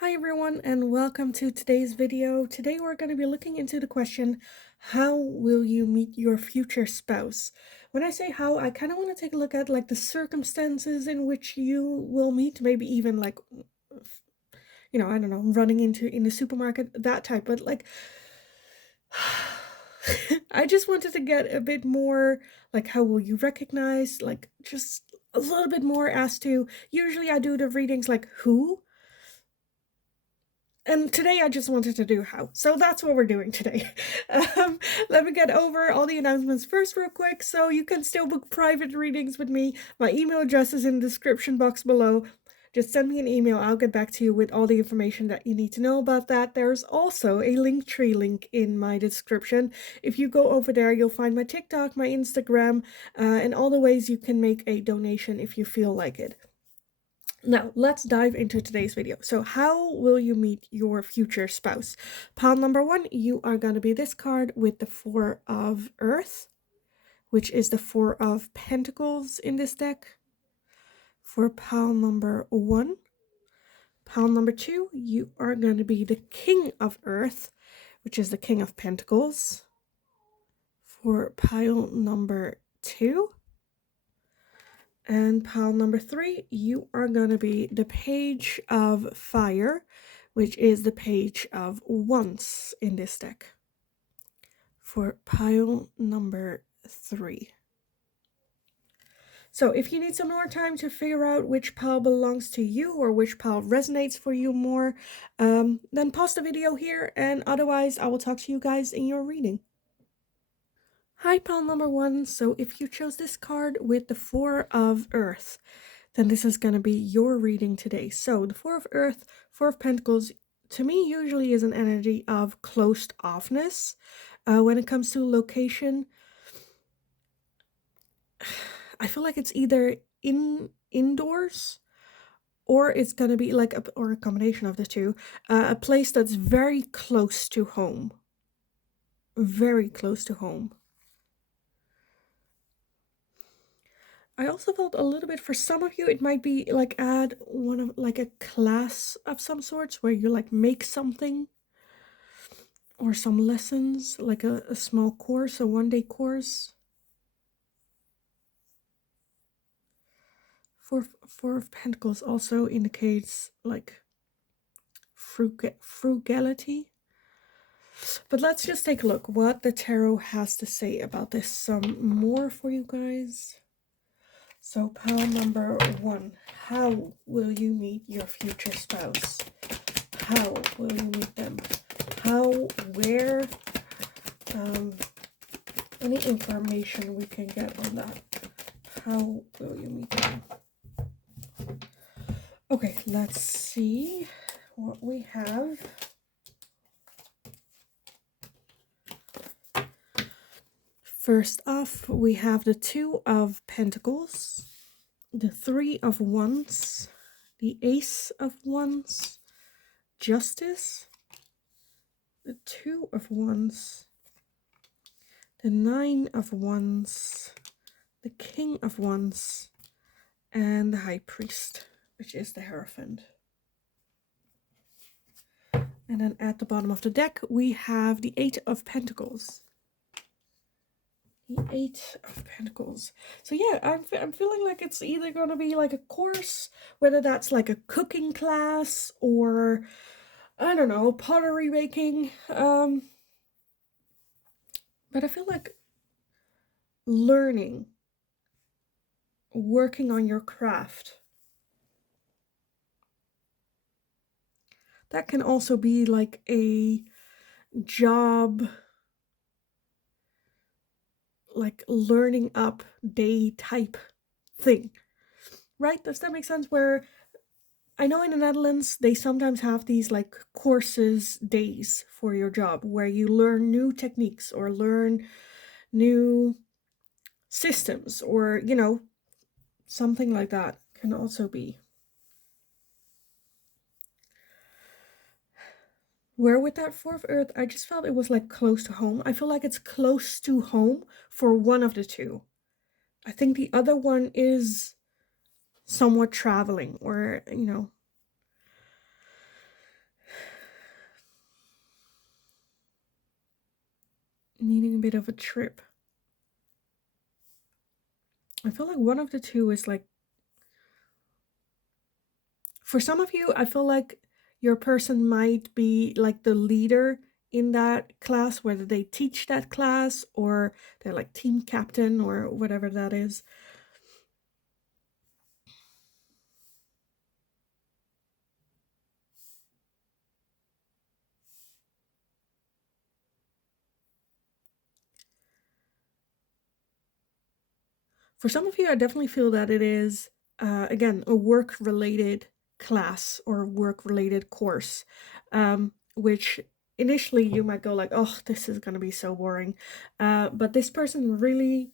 Hi everyone and welcome to today's video. Today we're going to be looking into the question, how will you meet your future spouse? When I say how, I kind of want to take a look at like the circumstances in which you will meet, maybe even like I don't know, running into in the supermarket, that type, but like I just wanted to get a bit more like how will you recognize, like just a little bit more as to usually I do the readings like who. And today I just wanted to do how. So that's what we're doing today. Um, Let me get over all the announcements first real quick. So you can still book private readings with me. My email address is in the description box below. Just send me an email. I'll get back to you with all the information that you need to know about that. There's also a Linktree link in my description. If you go over there, you'll find my TikTok, my Instagram, and all the ways you can make a donation if you feel like it. Now, let's dive into today's video. So, how will you meet your future spouse? Pile number one, you are going to be this card with the Four of Earth, which is the Four of Pentacles in this deck. For pile number one. Pile number two, you are going to be the King of Earth, which is the King of Pentacles. For pile number two. And pile number three, you are going to be the Page of Fire, which is the Page of Wands in this deck. For pile number three. So if you need some more time to figure out which pile belongs to you or which pile resonates for you more, then pause the video here, and otherwise I will talk to you guys in your reading. Hi, pile number one. So if you chose this card with the Four of Earth, then this is going to be your reading today. So the Four of Earth, Four of Pentacles, to me usually is an energy of closed offness. When it comes to location, I feel like it's either indoors or it's going to be like or a combination of the two, a place that's very close to home. Very close to home. I also felt a little bit for some of you, it might be like add one of like a class of some sorts where you like make something or some lessons, like a small course, a one-day course. Four of Pentacles also indicates like frugality. But let's just take a look what the tarot has to say about this some more for you guys. So pile number one, how will you meet your future spouse? How will you meet them? How, where, any information we can get on that. How will you meet them? Okay, let's see what we have. First off, we have the Two of Pentacles, the Three of Wands, the Ace of Wands, Justice, the Two of Wands, the Nine of Wands, the King of Wands, and the High Priest, which is the Hierophant. And then at the bottom of the deck, we have the Eight of Pentacles. The Eight of Pentacles. So yeah, I'm feeling like it's either going to be like a course, whether that's like a cooking class or, I don't know, pottery making. But I feel like learning, working on your craft. That can also be like a job, like learning up day type thing, right? Does that make sense? Where I know in the Netherlands, they sometimes have these like courses days for your job where you learn new techniques or learn new systems or, something like that can also be. Where with that Four of Earth, I just felt it was like close to home. I feel like it's close to home for one of the two. I think the other one is somewhat traveling or, a bit of a trip. I feel like one of the two is like, for some of you, I feel like your person might be like the leader in that class, whether they teach that class or they're like team captain or whatever that is. For some of you, I definitely feel that it is, again, a work-related class or work-related course, which initially you might go like, oh, this is going to be so boring. But this person really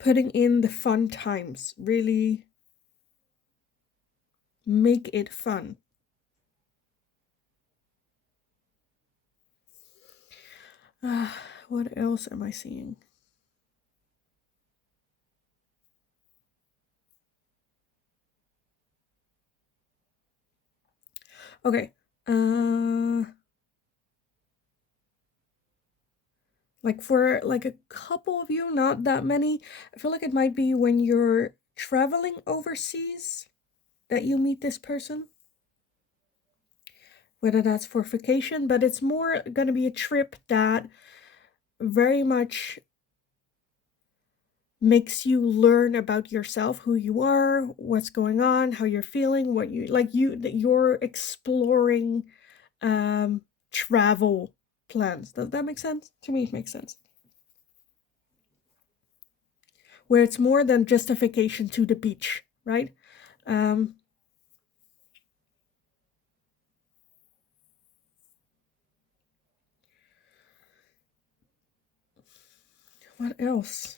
putting in the fun times, really make it fun. What else am I seeing? Okay. Like for like a couple of you, not that many. I feel like it might be when you're traveling overseas that you meet this person. Whether that's for vacation, but it's more going to be a trip that very much makes you learn about yourself, who you are, what's going on, how you're feeling, what you like, you're exploring travel plans. Does that make sense? To me it makes sense. Where it's more than just a vacation to the beach, right? What else?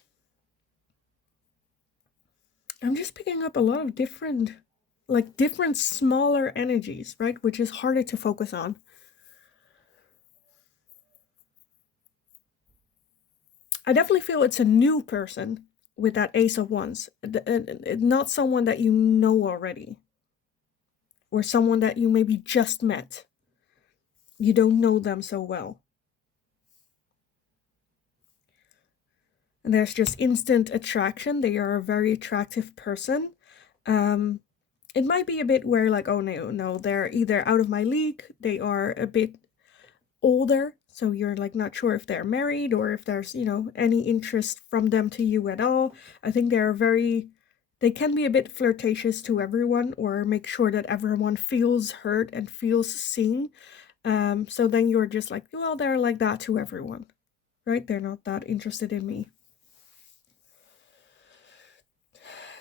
I'm just picking up a lot of different, like different smaller energies, right? Which is harder to focus on. I definitely feel it's a new person with that Ace of Wands. Not someone that you know already. Or someone that you maybe just met. You don't know them so well. And there's just instant attraction. They are a very attractive person. It might be a bit where like, oh no, they're either out of my league, they are a bit older, so you're like not sure if they're married or if there's, any interest from them to you at all. I think they can be a bit flirtatious to everyone or make sure that everyone feels heard and feels seen. So then you're just like, well, they're like that to everyone, right? They're not that interested in me.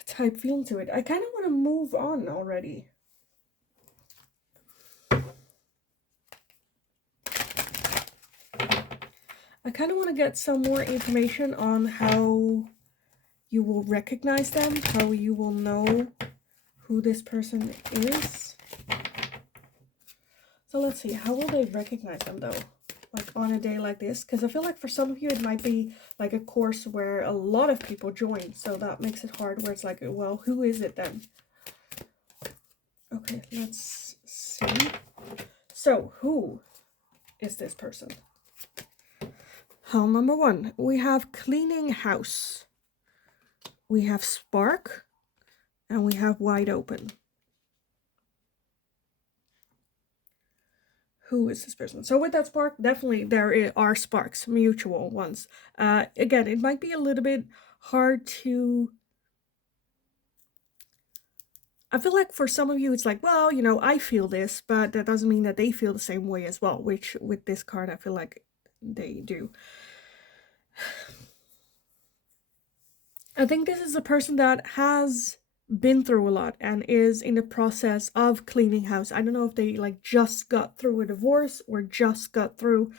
Type feeling to it. I kind of want to move on already. I kind of want to get some more information on how you will recognize them, how you will know who this person is. So let's see, how will they recognize them though? Like on a day like this? Because I feel like for some of you it might be like a course where a lot of people join, so that makes it hard where it's like, well, who is it then? Okay, let's see. So, who is this person? Hall number 1, we have cleaning house. We have spark, and we have wide open. Who is this person? So with that spark, definitely there are sparks, mutual ones. Again, it might be a little bit hard to... I feel like for some of you, it's like, well, I feel this, but that doesn't mean that they feel the same way as well, which with this card, I feel like they do. I think this is a person that has been through a lot and is in the process of cleaning house. I don't know if they like just got through a divorce or just got through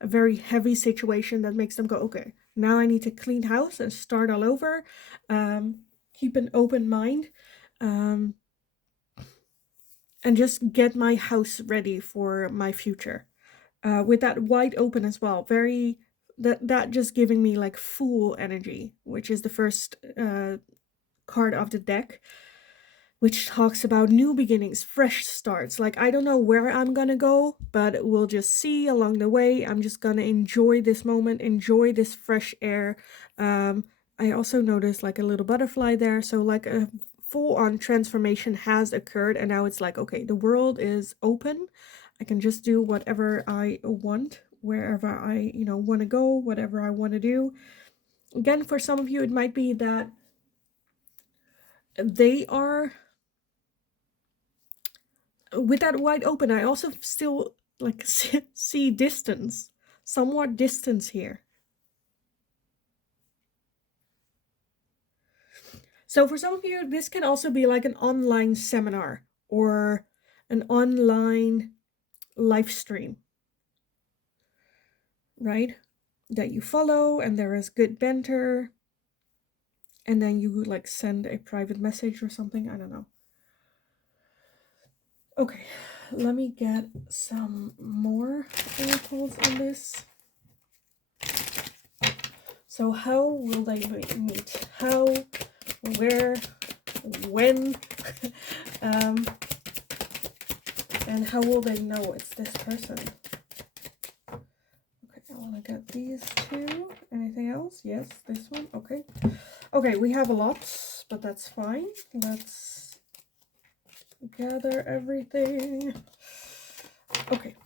a very heavy situation that makes them go, okay, now I need to clean house and start all over. Keep an open mind. And just get my house ready for my future. With that wide open as well, very that just giving me like Fool energy, which is the first card of the deck. which talks about new beginnings, fresh starts. Like, I don't know where I'm gonna go, but we'll just see along the way. I'm just gonna enjoy this moment, enjoy this fresh air. I also noticed like a little butterfly there. So like a full-on transformation has occurred, and now it's like, okay, the world is open. I can just do whatever I want, wherever I, want to go, whatever I want to do. Again, for some of you, it might be that they are with that wide open. I also still like see distance, somewhat distance here. So for some of you, this can also be like an online seminar or an online live stream, right? That you follow, and there is good banter, and then you like send a private message or something. I don't know. Okay, let me get some more oracles on this. So how will they meet? How, where, when, and how will they know it's this person? Okay, I want to get these two. Anything else? Yes, this one. Okay. Okay, we have a lot, but that's fine. Let's gather everything. Okay.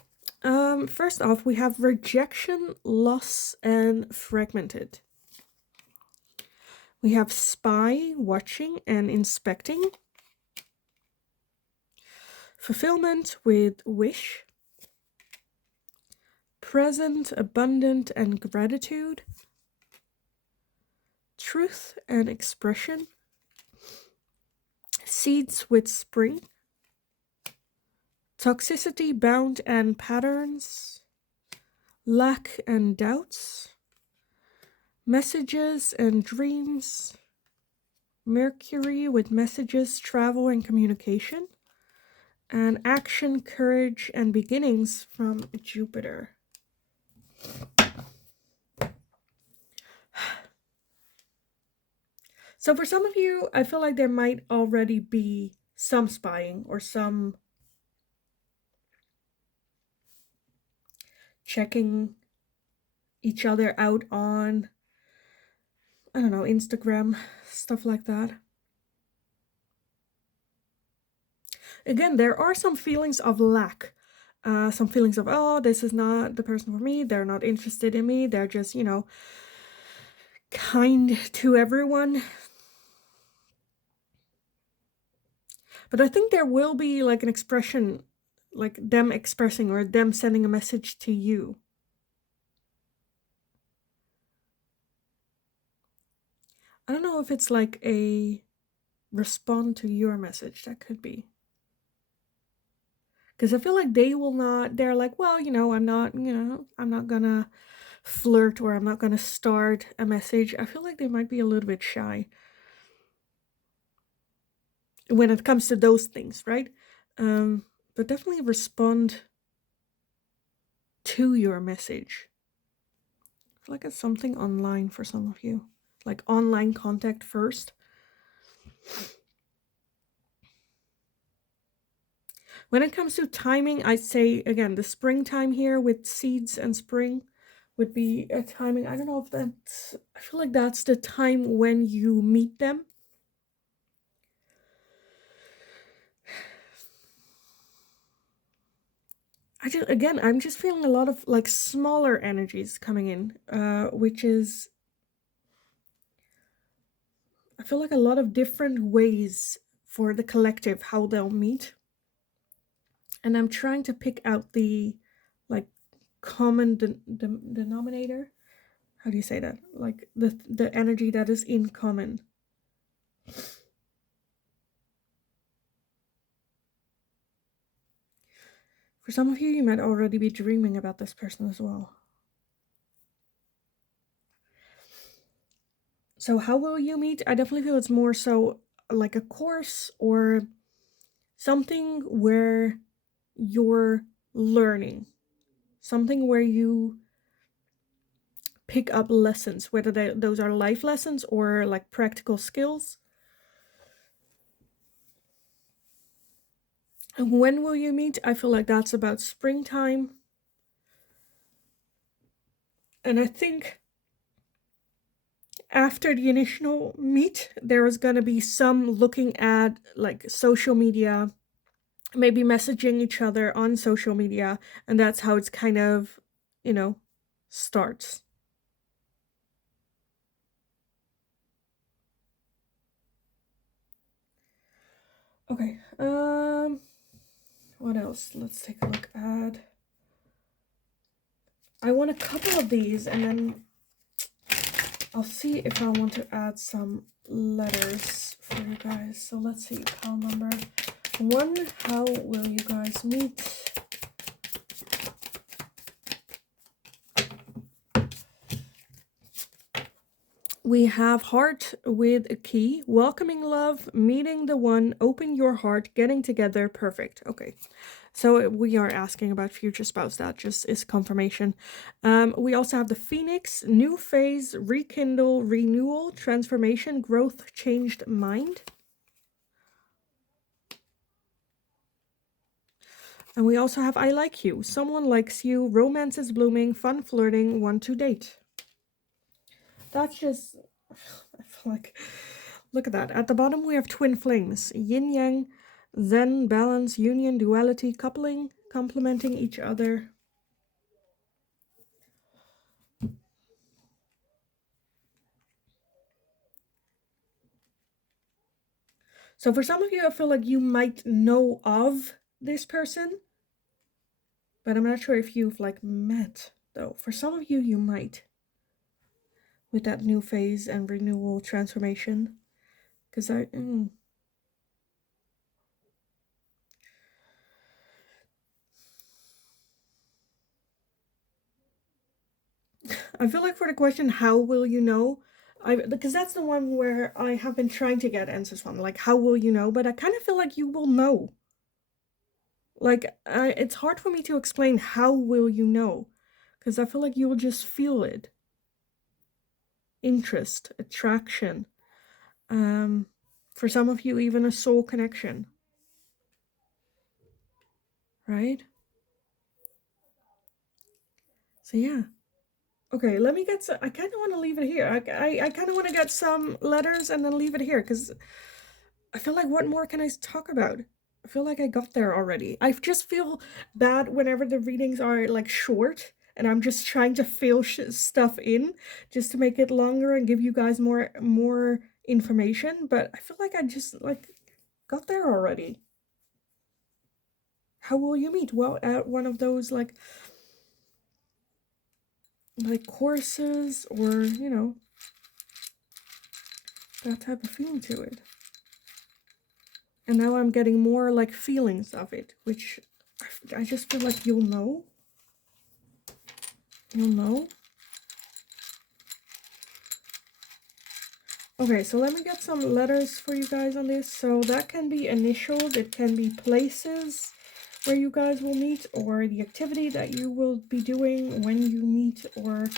First off, we have rejection, loss, and fragmented. We have spy, watching, and inspecting. Fulfillment with wish. Present, abundant, and gratitude. Truth and expression. Seeds with spring. Toxicity, bound, and patterns. Lack and doubts. Messages and dreams. Mercury with messages, travel, and communication. And action, courage, and beginnings from Jupiter. So for some of you, I feel like there might already be some spying or some checking each other out on, I don't know, Instagram, stuff like that. Again, there are some feelings of lack. Some feelings of, oh, this is not the person for me. They're not interested in me. They're just, kind to everyone. But I think there will be like an expression, like them expressing or them sending a message to you. I don't know if it's like a respond to your message. That could be. Because I feel like they will not, they're like, well, I'm not gonna flirt or I'm not gonna start a message. I feel like they might be a little bit shy when it comes to those things, right? But definitely respond to your message. I feel like it's something online for some of you, like online contact first. When it comes to timing, I'd say, again, the springtime here with seeds and spring would be a timing. I don't know if that's, I feel like that's the time when you meet them. I'm just feeling a lot of like smaller energies coming in, which is, I feel like a lot of different ways for the collective, how they'll meet. And I'm trying to pick out the like common denominator. How do you say that? Like the energy that is in common. For some of you, you might already be dreaming about this person as well. So how will you meet? I definitely feel it's more so like a course or something where you're learning. Something where you pick up lessons, whether those are life lessons or like practical skills. And when will you meet? I feel like that's about springtime. And I think after the initial meet, there is going to be some looking at like social media, maybe messaging each other on social media, and that's how it's kind of, starts. Okay, what else? Let's take a look at. I want a couple of these, and then I'll see if I want to add some letters for you guys. So let's see, call number 1, how will you guys meet? We have heart with a key, welcoming love, meeting the one, open your heart, getting together, perfect. Okay, so we are asking about future spouse. That just is confirmation. We also have the phoenix, new phase, rekindle, renewal, transformation, growth, changed mind. And we also have I like you, someone likes you, romance is blooming, fun flirting, want to date. That's just, I feel like, look at that. At the bottom we have twin flames, yin yang, zen, balance, union, duality, coupling, complementing each other. So for some of you, I feel like you might know of this person, but I'm not sure if you've like met though. For some of you, you might, with that new phase and renewal transformation, because I feel like for the question, how will you know? Because that's the one where I have been trying to get answers from, like, how will you know? But I kind of feel like you will know. Like, it's hard for me to explain how will you know, because I feel like you'll just feel it. Interest, attraction. For some of you, even a soul connection. Right? So yeah. Okay, let me get some. I kind of want to leave it here. I kind of want to get some letters and then leave it here, because I feel like what more can I talk about? I feel like I got there already. I just feel bad whenever the readings are like short and I'm just trying to fill stuff in just to make it longer and give you guys more information, but I feel like I just like got there already. How will you meet? Well, at one of those like courses, or that type of feeling to it. And now I'm getting more like feelings of it, which I just feel like you'll know. You'll know. Okay, so let me get some letters for you guys on this. So that can be initials, it can be places where you guys will meet, or the activity that you will be doing when you meet, or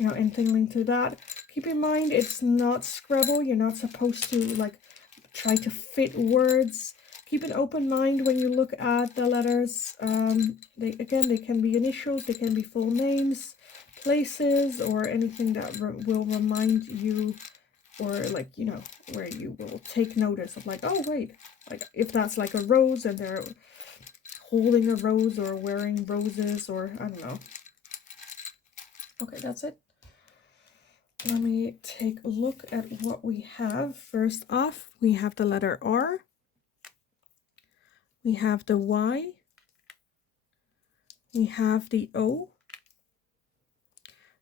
anything linked to that. Keep in mind, it's not Scrabble. You're not supposed to like try to fit words. Keep an open mind when you look at the letters. They can be initials, they can be full names, places, or anything that will remind you, or like where you will take notice of like, oh wait, like if that's like a rose and they're holding a rose or wearing roses, or I don't know. Okay, that's it. Let me take a look at what we have. First off, we have the letter R. We have the Y. We have the O.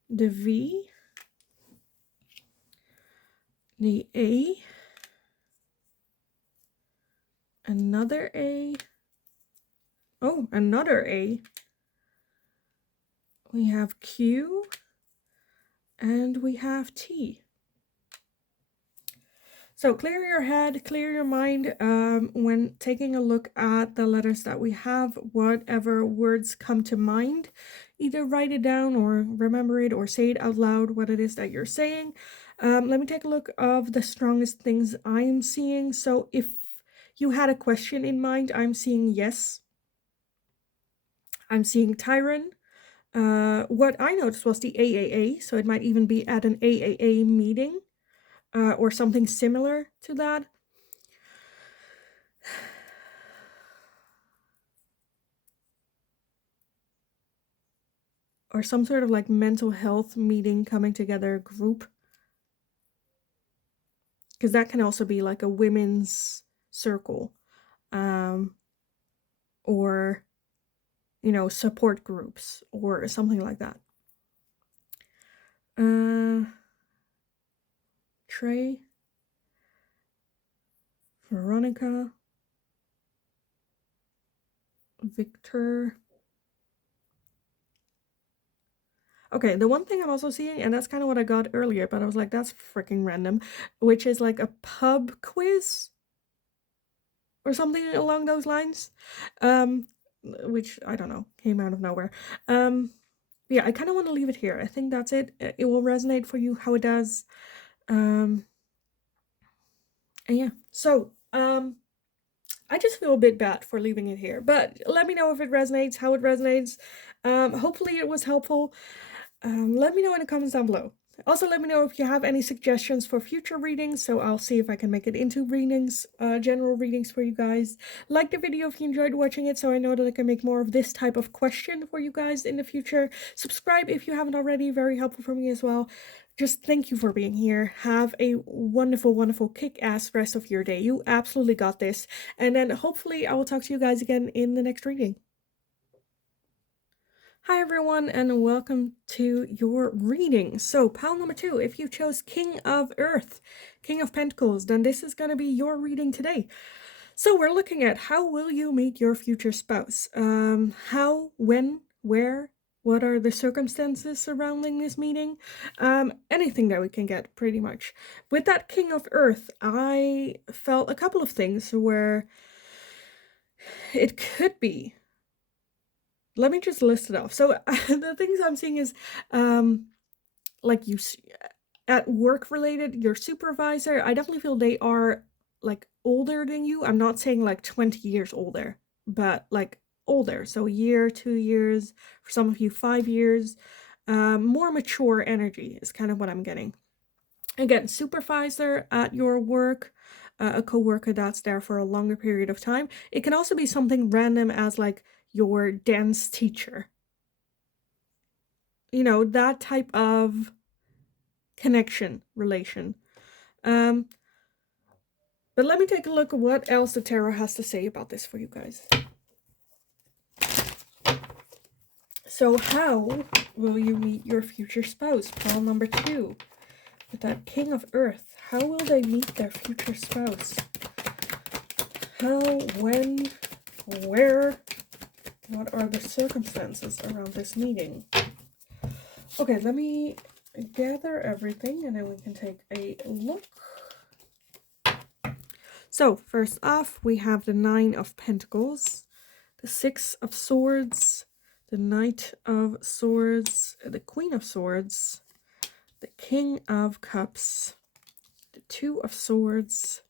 The V. The A. Another A. Oh, another A. We have Q. And we have T. So clear your head, clear your mind when taking a look at the letters that we have. Whatever words come to mind, either write it down or remember it or say it out loud what it is that you're saying. Let me take a look of the strongest things I'm seeing. So if you had a question in mind, I'm seeing yes. I'm seeing Tyron. What I noticed was the AAA, so it might even be at an AAA meeting or something similar to that. Or some sort of like mental health meeting coming together group. Because that can also be like a women's circle. Or, you know, support groups or something like that. Trey. Veronica. Victor. Okay, the one thing I'm also seeing, and that's kind of what I got earlier, but I was like, that's freaking random, which is like a pub quiz or something along those lines, which I don't know, came out of nowhere. Yeah, I kind of want to leave it here. I think that's it. It will resonate for you how it does. And yeah, so I just feel a bit bad for leaving it here, but let me know if it resonates, how it resonates. Hopefully it was helpful. Let me know in the comments down below. Also, let me know if you have any suggestions for future readings, so I'll see if I can make it into readings, general readings for you guys. Like the video if you enjoyed watching it, so I know that I can make more of this type of question for you guys in the future. Subscribe if you haven't already, very helpful for me as well. Just thank you for being here. Have a wonderful, wonderful kick-ass rest of your day. You absolutely got this. And then hopefully I will talk to you guys again in the next reading. Hi everyone, and welcome to your reading. So pile number 2, if you chose King of Earth, King of Pentacles, then this is going to be your reading today. So we're looking at how will you meet your future spouse? How, when, where, what are the circumstances surrounding this meeting? Anything that we can get, pretty much. With that King of Earth, I felt a couple of things where it could be. Let me just list it off. So the things I'm seeing is like you at work related, your supervisor, I definitely feel they are like older than you. I'm not saying like 20 years older, but like older. So a year, 2 years, for some of you 5 years. More mature energy is kind of what I'm getting. Again, supervisor at your work, a coworker that's there for a longer period of time. It can also be something random as like your dance teacher. You know, that type of connection, relation. But let me take a look at what else the tarot has to say about this for you guys. So how will you meet your future spouse? Pile number 2. With that King of Earth, how will they meet their future spouse? How, when, where, what are the circumstances around this meeting? Okay, let me gather everything and then we can take a look. So, first off, we have the 9 of Pentacles, the 6 of Swords, the Knight of Swords, the Queen of Swords, the King of Cups, the 2 of Swords,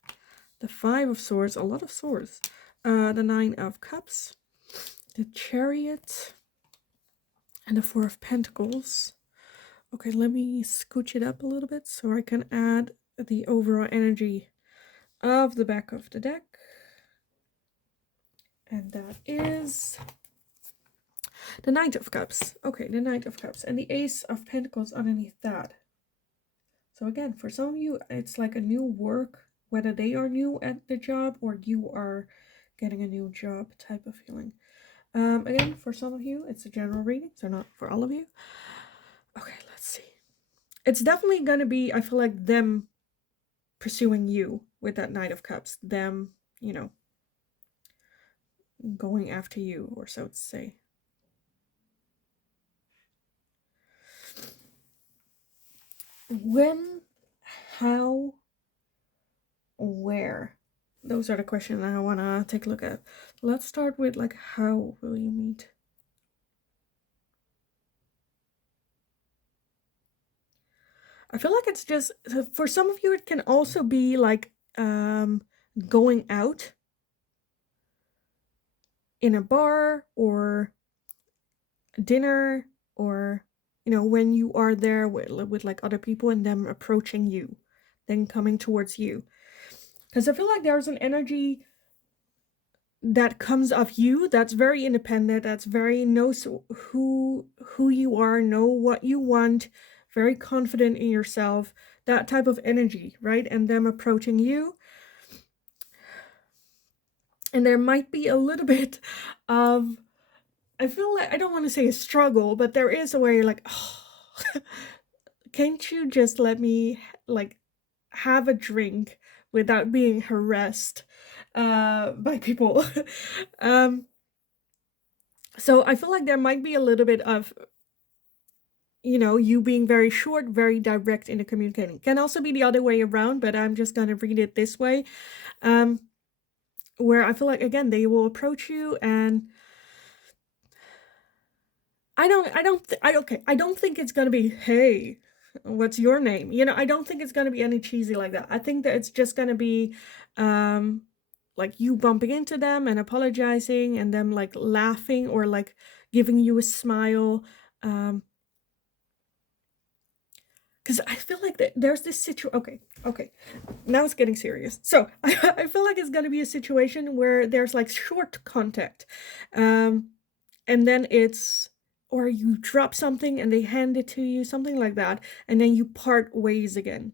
the 5 of Swords, a lot of swords, the 9 of Cups, the Chariot, and the 4 of Pentacles. Okay, let me scooch it up a little bit so I can add the overall energy of the back of the deck. And that is the Knight of Cups. Okay, the Knight of Cups. And the Ace of Pentacles underneath that. So again, for some of you, it's like a new work, whether they are new at the job or you are getting a new job type of feeling. Again, for some of you, it's a general reading, so not for all of you. Okay, let's see. It's definitely going to be, I feel like, them pursuing you with that Knight of Cups. Them, you know, going after you, or so to say. When, how, where? Those are the questions I want to take a look at. Let's start with, like, how will you meet? I feel like it's just, for some of you, it can also be like going out. in a bar or dinner, or when you are there with like other people and them approaching you, then coming towards you. Because I feel like there's an energy that comes of you that's very independent, that's very knows who you are, know what you want, very confident in yourself, that type of energy, right? And them approaching you. And there might be a little bit of, I feel like, I don't want to say a struggle, but there is a way you're like, oh, can't you just let me like have a drink without being harassed by people? um so I feel like there might be a little bit of, you being very short, very direct in the communicating. Can also be the other way around, but I'm just gonna read it this way. um where I feel like, again, they will approach you, and I don't think it's gonna be, hey, what's your name? I don't think it's gonna be any cheesy like that. I think that it's just gonna be, um, like you bumping into them and apologizing, and them like laughing or like giving you a smile. Because I feel like there's this situation. Okay, now it's getting serious. So I feel like it's gonna be a situation where there's like short contact, um, and then or you drop something and they hand it to you, something like that, and then you part ways again,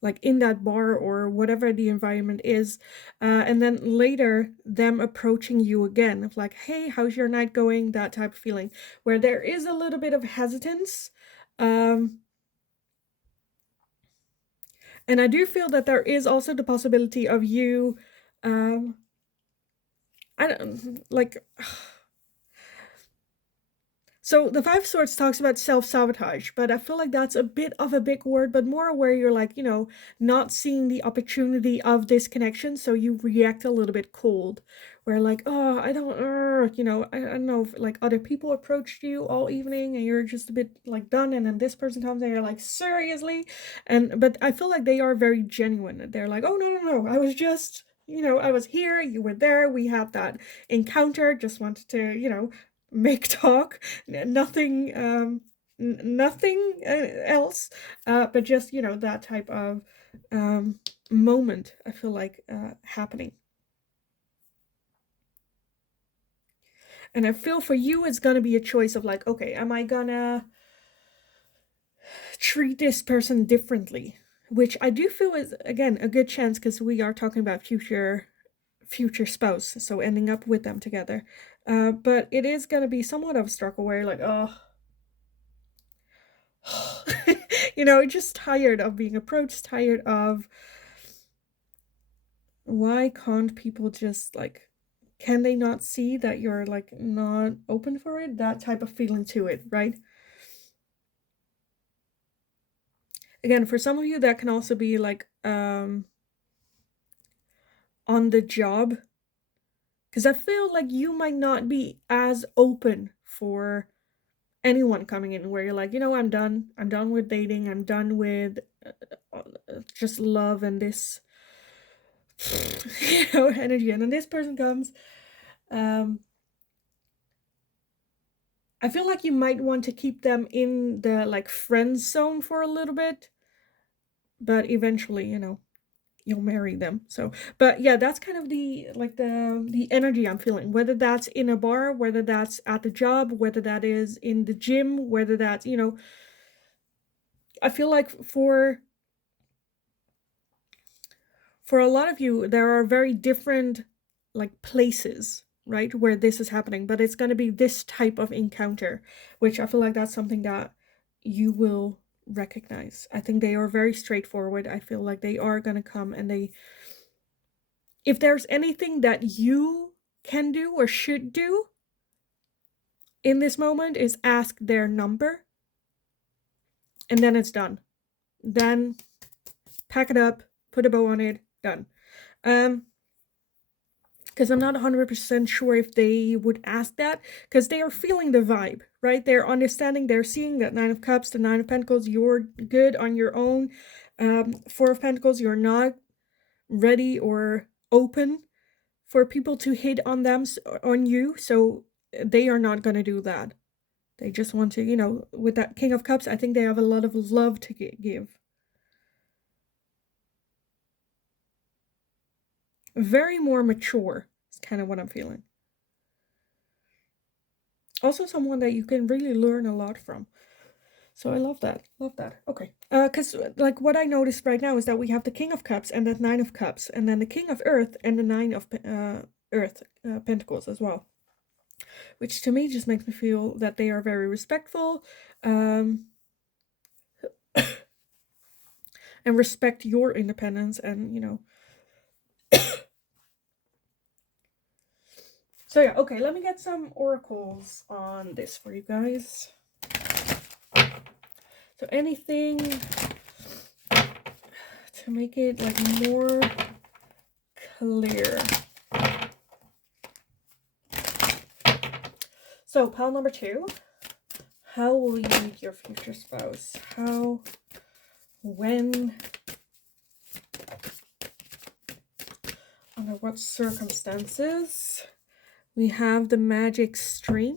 like in that bar or whatever the environment is, and then later them approaching you again, of like, hey, how's your night going, that type of feeling, where there is a little bit of hesitance. And I do feel that there is also the possibility of you, um, I don't like. So the Five Swords talks about self-sabotage, but I feel like that's a bit of a big word, but more where you're like, not seeing the opportunity of this connection, so you react a little bit cold, where like, oh, I don't, I don't know if like other people approached you all evening and you're just a bit like done, and then this person comes and you're like, seriously? But I feel like they are very genuine. They're like, oh, no, I was just, I was here, you were there, we had that encounter, just wanted to, make talk, nothing, nothing else, but just, that type of moment, I feel like, happening. And I feel for you it's gonna be a choice of like, okay, am I gonna treat this person differently? Which I do feel is, again, a good chance, because we are talking about future spouse, so ending up with them together. But it is gonna be somewhat of a struggle where you're like, oh, just tired of being approached, tired of, why can't people just like, can they not see that you're like not open for it? That type of feeling to it, right? Again, for some of you, that can also be like, on the job, because I feel like you might not be as open for anyone coming in, where you're like, I'm done with dating, I'm done with just love and this energy, and then this person comes. I feel like you might want to keep them in the like friend zone for a little bit, but eventually, you'll marry them. So, but yeah, that's kind of the like the energy I'm feeling, whether that's in a bar, whether that's at the job, whether that is in the gym, whether that's, I feel like for a lot of you, there are very different like places, right, where this is happening, but it's going to be this type of encounter, which I feel like that's something that you will recognize. I think they are very straightforward. I feel like they are going to come, and if there's anything that you can do or should do in this moment, is ask their number, and then it's done. Then pack it up, put a bow on it, done. Because I'm not 100% sure if they would ask that, because they are feeling the vibe, right? They're understanding, they're seeing that Nine of Cups, the Nine of Pentacles, you're good on your own. Four of Pentacles, you're not ready or open for people to hit on them, on you. So they are not going to do that. They just want to, you know, with that King of Cups, I think they have a lot of love to give. Very more mature is kind of what I'm feeling. Also someone that you can really learn a lot from. So I love that. Love that. Okay. Because like what I noticed right now is that we have the King of Cups and that Nine of Cups, and then the King of Earth and the Nine of Earth Pentacles as well. Which to me just makes me feel that they are very respectful. And respect your independence, and you know. So yeah, okay, let me get some oracles on this for you guys. So anything to make it like more clear. So pile number 2. How will you meet your future spouse? How, when, under what circumstances? We have the magic stream.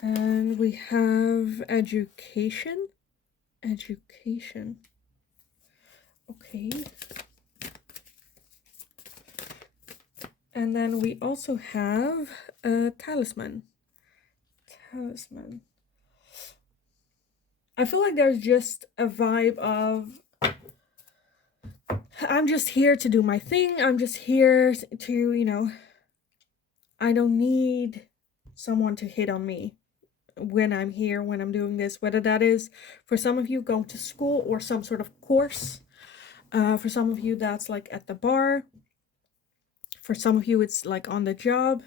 And we have education. Education. Okay. And then we also have a talisman. Talisman. I feel like there's just a vibe of, I'm just here to do my thing. I'm just here to, you know, I don't need someone to hit on me when I'm here, when I'm doing this, whether that is for some of you going to school or some sort of course. For some of you, that's like at the bar. For some of you, it's like on the job.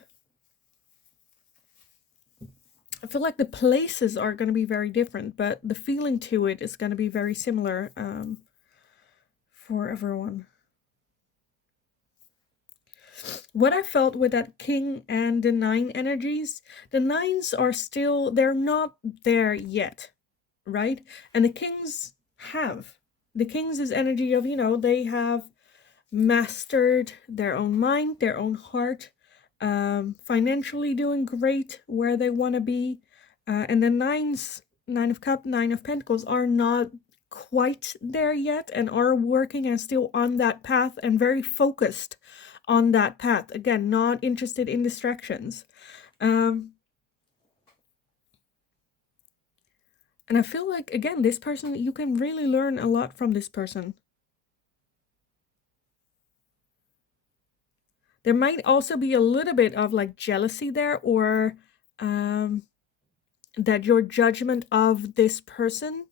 I feel like the places are going to be very different, but the feeling to it is going to be very similar for everyone. What I felt with that King and the 9 energies, the 9s are still, they're not there yet, right? And the Kings have. The Kings is energy of, you know, they have mastered their own mind, their own heart, financially doing great where they want to be. And the 9s, 9 of Cups, 9 of Pentacles are not quite there yet and are working and still on that path and very focused on that path. Again, not interested in distractions. And I feel like, again, this person, you can really learn a lot from this person. There might also be a little bit of like jealousy there, or that your judgment of this person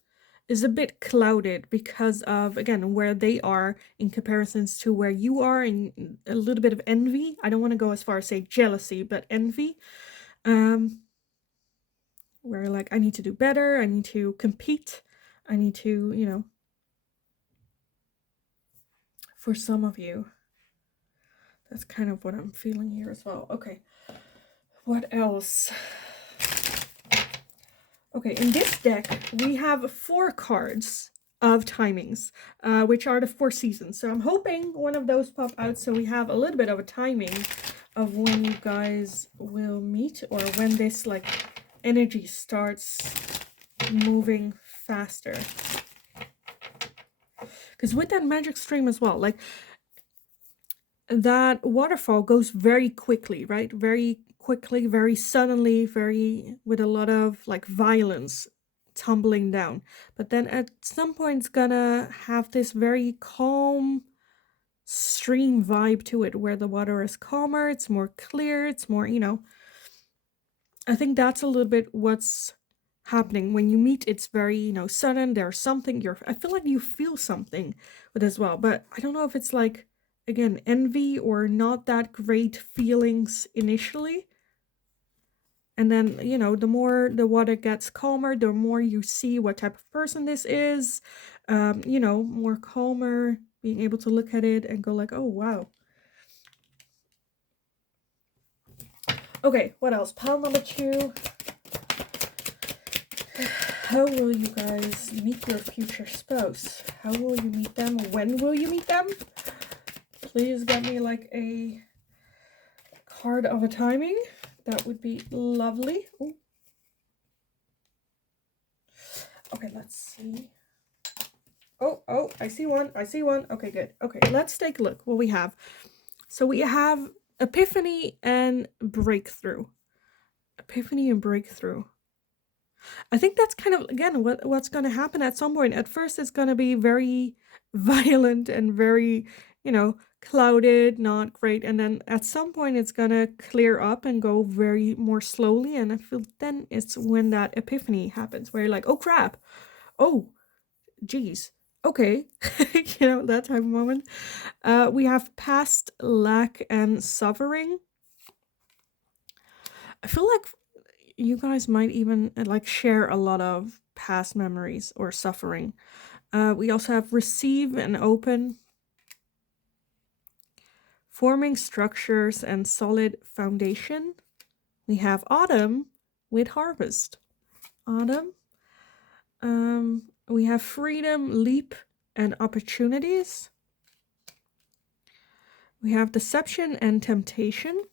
is a bit clouded because of, again, where they are in comparisons to where you are, and a little bit of envy. I don't want to go as far as say jealousy, but envy. Where like, I need to do better, I need to compete, I need to, you know, for some of you. That's kind of what I'm feeling here as well. Okay, what else? Okay, in this deck, we have 4 cards of timings, which are the 4 seasons. So I'm hoping one of those pop out, so we have a little bit of a timing of when you guys will meet, or when this like energy starts moving faster. Because with that magic stream as well, like that waterfall goes very quickly, right? Very quickly, very suddenly, very with a lot of like violence tumbling down. But then at some point it's gonna have this very calm stream vibe to it, where the water is calmer, it's more clear, it's more, you know. I think that's a little bit what's happening when you meet. It's very, you know, sudden. There's something I feel like you feel something with as well, but I don't know if it's like, again, envy or not that great feelings initially. And then, you know, the more the water gets calmer, the more you see what type of person this is. You know, more calmer, being able to look at it and go like, oh, wow. Okay, what else? Pile number 2. How will you guys meet your future spouse? How will you meet them? When will you meet them? please get me like a card of a timing. That would be lovely. Ooh. Okay, let's see. Oh, I see one. Okay, good. Okay, let's take a look what we have. So we have epiphany and breakthrough. Epiphany and breakthrough. I think that's kind of, again, what's going to happen at some point. At first, it's going to be very violent and very, clouded, not great. And then at some point, it's going to clear up and go very more slowly. And I feel then it's when that epiphany happens, where you're like, oh, crap. Oh, geez. Okay. That type of moment. We have past, lack, and suffering. I feel like you guys might even like share a lot of past memories or suffering. We also have receive and open, forming structures and solid foundation. We have autumn with harvest. Autumn. We have freedom, leap, and opportunities. We have deception and temptation.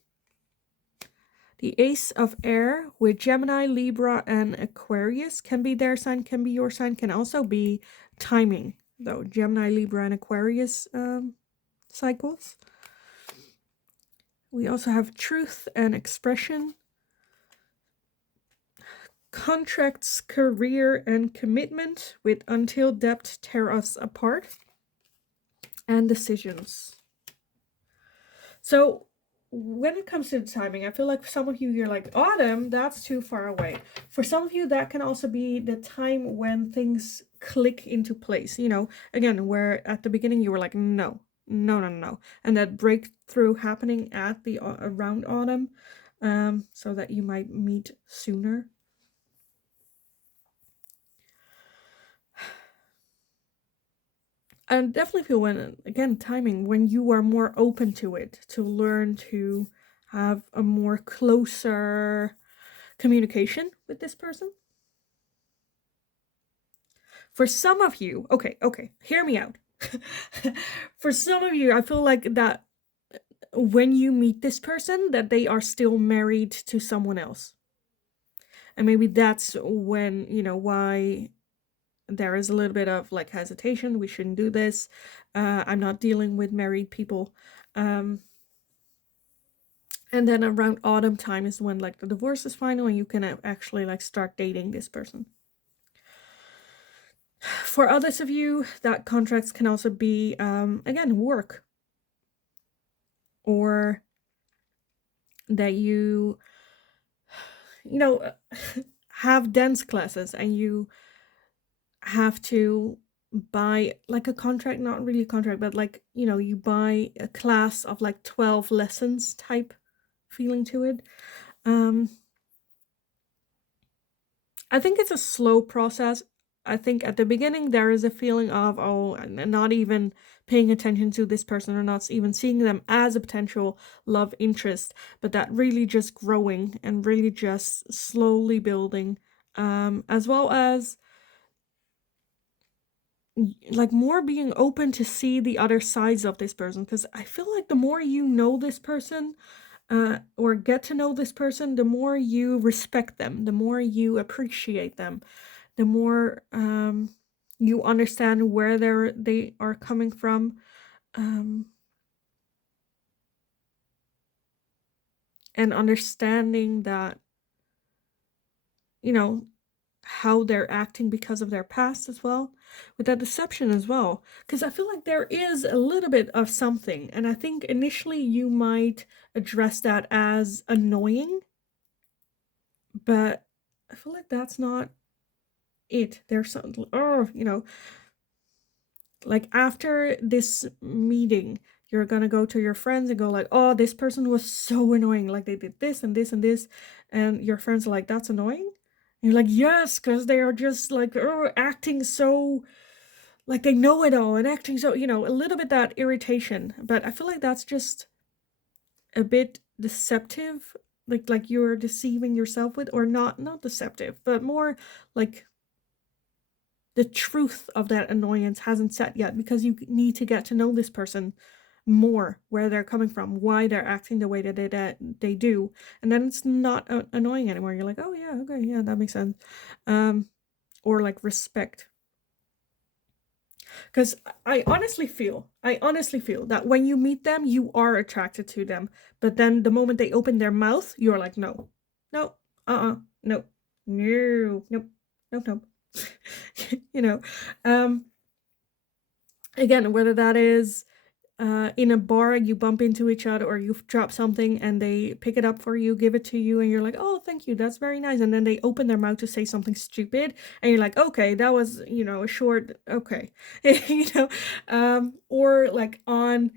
The Ace of Air with Gemini, Libra, and Aquarius can be their sign, can be your sign, can also be timing, though. Gemini, Libra, and Aquarius cycles. We also have truth and expression. Contracts, career, and commitment with until depth tear us apart. And decisions. So when it comes to the timing, I feel like for some of you, you're like, autumn, that's too far away. For some of you, that can also be the time when things click into place. Again, where at the beginning you were like, no. And that breakthrough happening at the around autumn, so that you might meet sooner. I definitely feel when, again, timing, when you are more open to it, to learn to have a more closer communication with this person. For some of you, okay, hear me out. For some of you, I feel like that when you meet this person, that they are still married to someone else. And maybe that's when, why there is a little bit of like hesitation. We shouldn't do this. I'm not dealing with married people. And then around autumn time is when like the divorce is final and you can actually like start dating this person. For others of you, that contracts can also be, again, work. Or that you have dance classes and you have to buy like a contract, not really a contract, but like, you buy a class of like 12 lessons type feeling to it. I think it's a slow process. I think at the beginning there is a feeling of, oh, not even paying attention to this person or not even seeing them as a potential love interest, but that really just growing and really just slowly building, as well as like more being open to see the other sides of this person. Because I feel like the more you know this person, or get to know this person, the more you respect them, the more you appreciate them, the more you understand where they are coming from, and understanding that, how they're acting because of their past as well, with that deception as well. Because I feel like there is a little bit of something, and I think initially you might address that as annoying, but I feel like that's not it. There's something, like after this meeting, you're gonna go to your friends and go like, oh, this person was so annoying, like they did this and this and this, and your friends are like, that's annoying? And you're like, yes, because they are just like, acting so like they know it all and acting so, a little bit that irritation. But I feel like that's just a bit deceptive, like you're deceiving yourself with, or not deceptive, but more like the truth of that annoyance hasn't set yet, because you need to get to know this person more where they're coming from, why they're acting the way that they do, and then it's not annoying anymore. You're like, oh yeah, okay, yeah, that makes sense. Or like respect. Because I honestly feel that when you meet them, you are attracted to them. But then the moment they open their mouth, you're like, no, no, no, no, nope, nope, nope. You know, again, whether that is in a bar, you bump into each other, or you've dropped something and they pick it up for you, give it to you, and you're like, oh, thank you, that's very nice. And then they open their mouth to say something stupid, and you're like, okay, that was, a short, okay. Or like on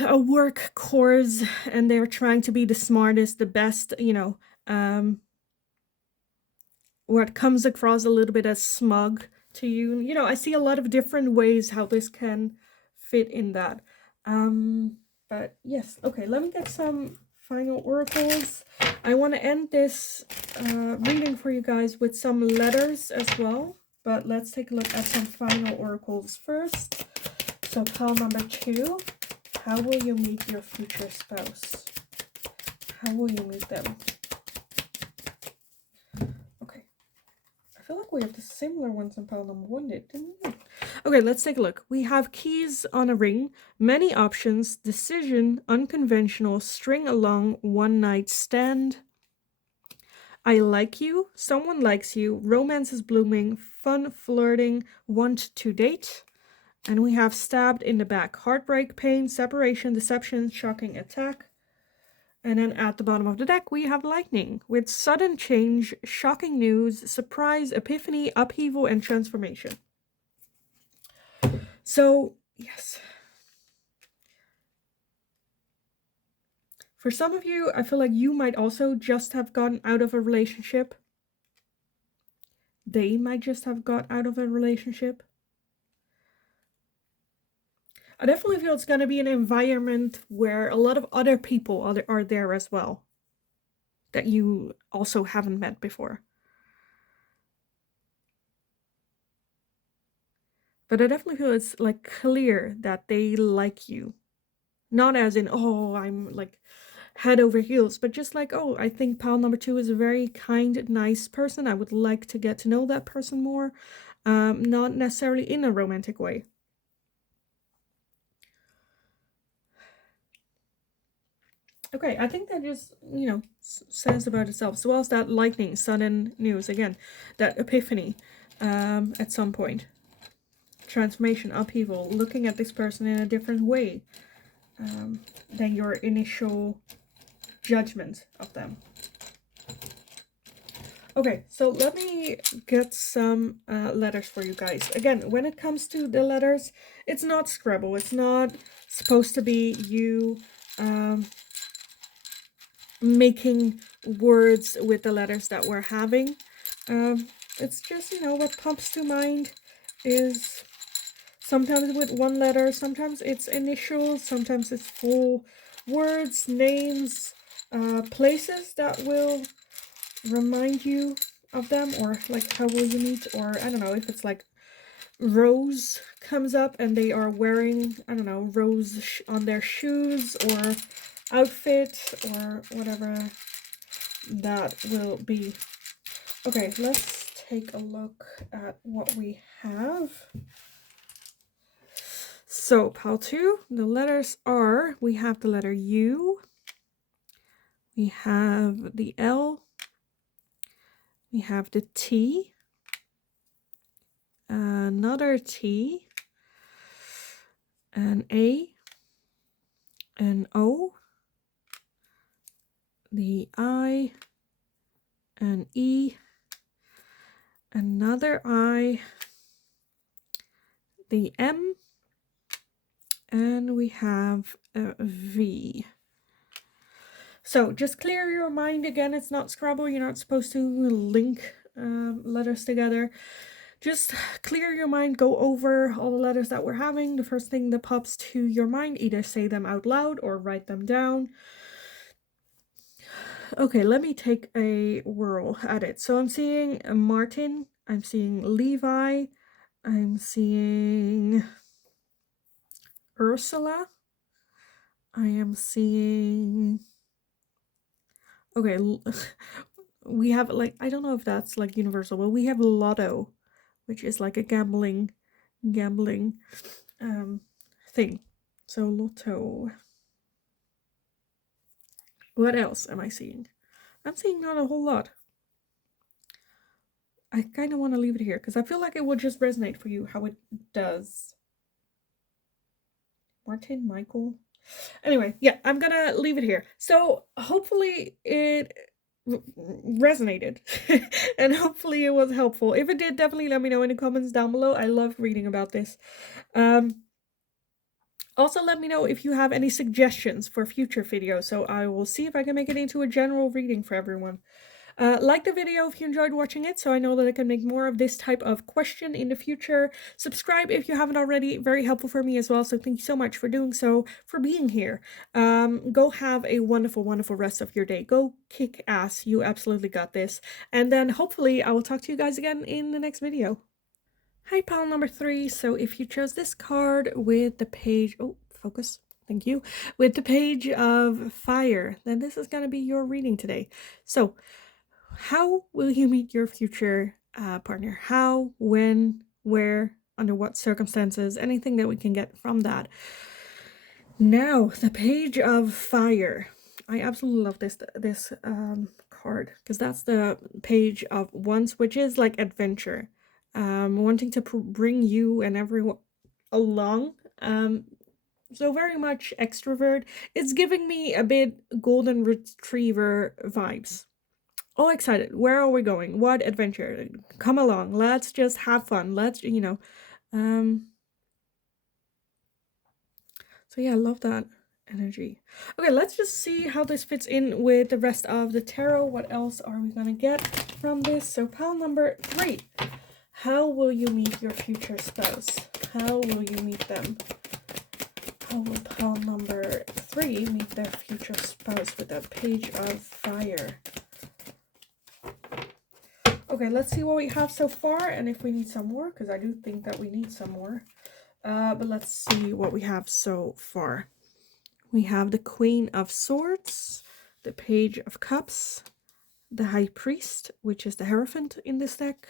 a work course and they're trying to be the smartest, the best, what comes across a little bit as smug to you. I see a lot of different ways how this can fit in that. But yes, okay, let me get some final oracles. I want to end this reading for you guys with some letters as well, but let's take a look at some final oracles first. So pile number 2, how will you meet your future spouse? How will you meet them? I feel like we have the similar ones in pile number 1, didn't we? Okay, let's take a look. We have keys on a ring, many options, decision, unconventional, string along, one night stand. I like you, someone likes you, romance is blooming, fun flirting, want to date. And we have stabbed in the back, heartbreak, pain, separation, deception, shocking attack. And then at the bottom of the deck, we have lightning with sudden change, shocking news, surprise, epiphany, upheaval, and transformation. So, yes. For some of you, I feel like you might also just have gotten out of a relationship. They might just have got out of a relationship. I definitely feel it's going to be an environment where a lot of other people are there as well that you also haven't met before. But I definitely feel it's like clear that they like you. Not as in, oh, I'm like head over heels, but just like, oh, I think pile number 2 is a very kind, nice person. I would like to get to know that person more. Not necessarily in a romantic way. Okay, I think that just, says about itself. So as that lightning, sudden news, again, that epiphany at some point. Transformation, upheaval, looking at this person in a different way than your initial judgment of them. Okay, so let me get some letters for you guys. Again, when it comes to the letters, it's not Scrabble. It's not supposed to be you making words with the letters that we're having. It's just, what pops to mind is sometimes with one letter, sometimes it's initials, sometimes it's full words, names, places that will remind you of them, or like how will you meet, or I don't know if it's like rose comes up and they are wearing, I don't know, rose on their shoes or outfit or whatever that will be. Okay, let's take a look at what we have. So pile 2, the letters are, we have the letter U, we have the L, we have the T, another T, an A, an O, the I, an E, another I, the M, and we have a V. So just clear your mind. Again, it's not Scrabble. You're not supposed to link letters together. Just clear your mind, go over all the letters that we're having. The first thing that pops to your mind, either say them out loud or write them down. Okay, let me take a whirl at it. So I'm seeing Martin, I'm seeing Levi, I'm seeing Ursula. I am seeing... Okay, we have, like, I don't know if that's, like, universal, but we have Lotto, which is, like, a gambling thing. So, Lotto. What else am I seeing? I'm seeing not a whole lot. I kind of want to leave it here, because I feel like it would just resonate for you how it does. Martin, Michael. Anyway, yeah, I'm gonna leave it here. So hopefully it resonated and hopefully it was helpful. If it did, definitely let me know in the comments down below. I love reading about this. Also, let me know if you have any suggestions for future videos, so I will see if I can make it into a general reading for everyone. Like the video if you enjoyed watching it, so I know that I can make more of this type of question in the future. Subscribe if you haven't already, very helpful for me as well, so thank you so much for doing so, for being here. Go have a wonderful, wonderful rest of your day. Go kick ass, you absolutely got this. And then hopefully I will talk to you guys again in the next video. Hi, pile number 3. So if you chose this card with the page, oh, focus, thank you, with the page of fire, then this is going to be your reading today. So how will you meet your future partner? How, when, where, under what circumstances, anything that we can get from that. Now, the page of fire. I absolutely love this card, because that's the page of wands, which is like adventure. Wanting to bring you and everyone along. So very much extrovert. It's giving me a bit golden retriever vibes. Oh, excited. Where are we going? What adventure? Come along. Let's just have fun. Let's, you know. So yeah, I love that energy. Okay, let's just see how this fits in with the rest of the tarot. What else are we gonna get from this? So pile number 3. How will you meet your future spouse? How will you meet them? How will pile number 3 meet their future spouse with that page of fire? Okay, let's see what we have so far and if we need some more, because I do think that we need some more. But let's see what we have so far. We have the Queen of Swords, the Page of Cups, the High Priest, which is the Hierophant in this deck,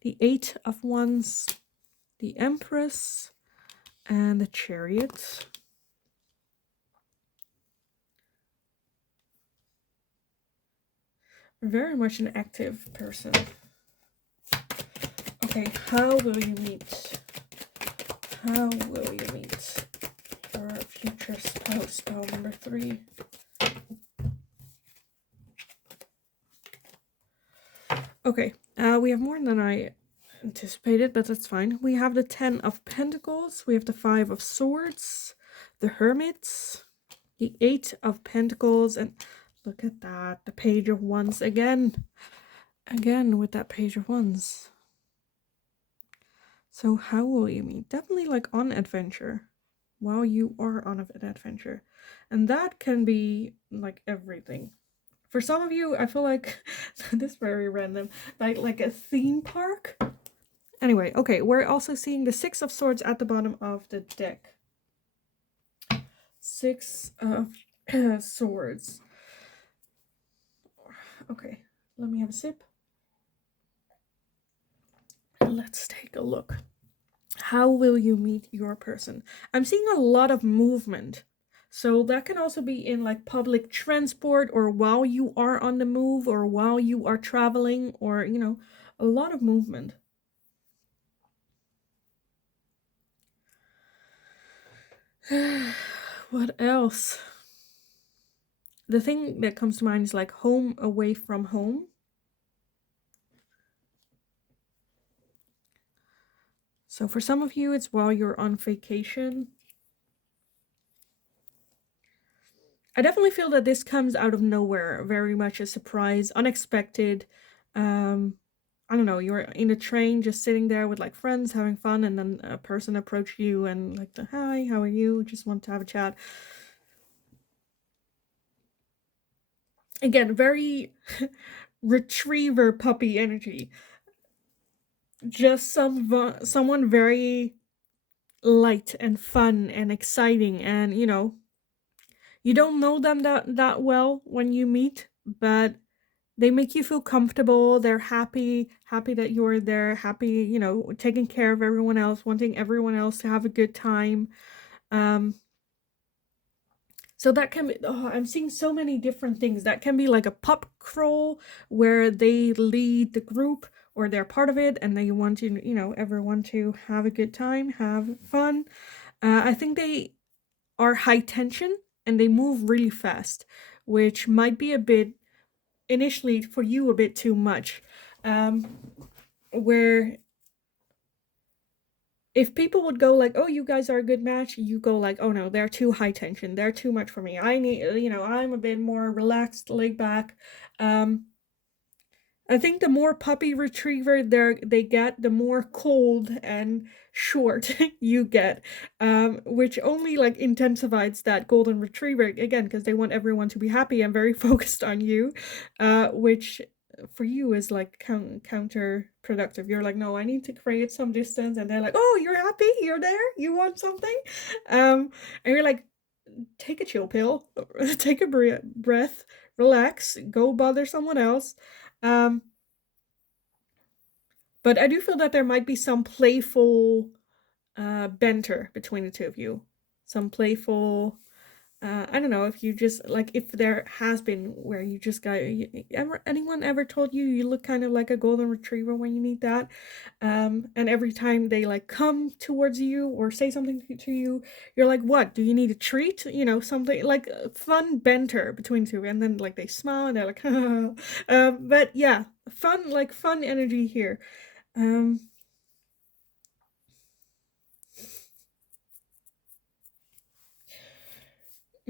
the 8 of Wands, the Empress, and the Chariot. Very much an active person. Okay, how will you meet? How will you meet your future spouse? Pile number 3. Okay, we have more than I anticipated, but that's fine. We have the 10 of Pentacles, we have the 5 of Swords, the Hermits, the 8 of Pentacles, and look at that, the Page of Wands again with that Page of Wands. So how will you meet? Definitely like on adventure, while you are on an adventure, and that can be like everything. For some of you, I feel like this is very random, like a theme park. Anyway, okay, we're also seeing the 6 of Swords at the bottom of the deck. 6 of Swords. Okay, let me have a sip. Let's take a look. How will you meet your person? I'm seeing a lot of movement. So that can also be in like public transport, or while you are on the move, or while you are traveling, or, you know, a lot of movement. What else? The thing that comes to mind is like home away from home. So for some of you, it's while you're on vacation. I definitely feel that this comes out of nowhere, very much a surprise, unexpected. I don't know, you're in a train just sitting there with like friends having fun, and then a person approached you and like, hi, how are you? Just want to have a chat. Again, very retriever puppy energy. Just someone very light and fun and exciting, and you don't know them that well when you meet, but they make you feel comfortable. They're happy that you're there, happy, taking care of everyone else, wanting everyone else to have a good time. Um, so that can be, oh, I'm seeing so many different things. That can be like a pub crawl where they lead the group or they're part of it and they want to, everyone to have a good time, have fun. I think they are high tension and they move really fast, which might be a bit initially for you a bit too much. Where if people would go like, "Oh, you guys are a good match," you go like, "Oh no, they're too high tension. They're too much for me. I need, I'm a bit more relaxed, laid back." Um, I think the more puppy retriever they get, the more cold and short you get, which only like intensifies that golden retriever again because they want everyone to be happy and very focused on you, which for you is like counterproductive. You're like, no, I need to create some distance, and they're like, oh, you're happy, you're there, you want something, and you're like, take a chill pill, take a breath, relax, go bother someone else. Um, but I do feel that there might be some playful banter between the two of you. Some playful, I don't know if you just like if there has been where you just got anyone ever told you you look kind of like a golden retriever when you need that, and every time they like come towards you or say something to you, you're like, what, do you need a treat, something like fun banter between two, and then like they smile and they're like but yeah, fun energy here. um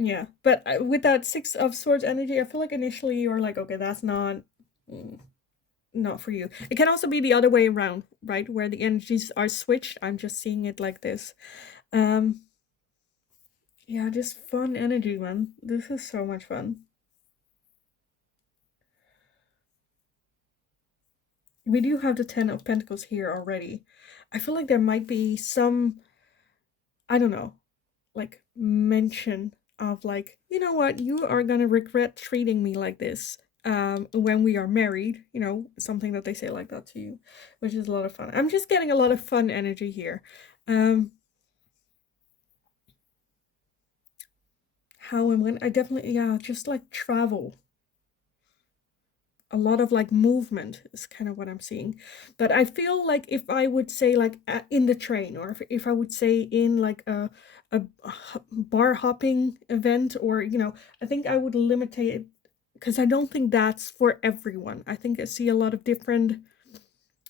Yeah, but with that Six of Swords energy, I feel like initially you're like, okay, that's mm, not for you. It can also be the other way around, right? Where the energies are switched. I'm just seeing it like this. Um, yeah, just fun energy, man. This is so much fun. We do have the Ten of Pentacles here already. I feel like there might be some, I don't know, like mention of like, you know what, you are gonna regret treating me like this when we are married, something that they say like that to you, which is a lot of fun. I'm just getting a lot of fun energy here. um how I'm gonna, I definitely, yeah, just like travel, a lot of like movement is kind of what I'm seeing. But I feel like if I would say like in the train, or if I would say in like a bar hopping event, or I think I would limit it because I don't think that's for everyone. I think I see a lot of different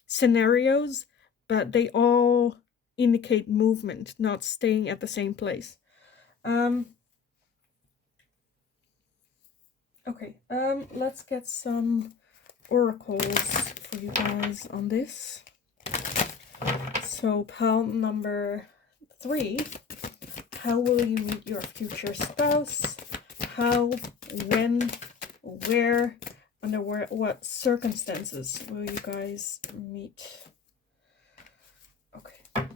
scenarios, but they all indicate movement, not staying at the same place. Um okay, let's get some oracles for you guys on this. So pile number 3, how will you meet your future spouse? How, when, where, under what circumstances will you guys meet? Okay,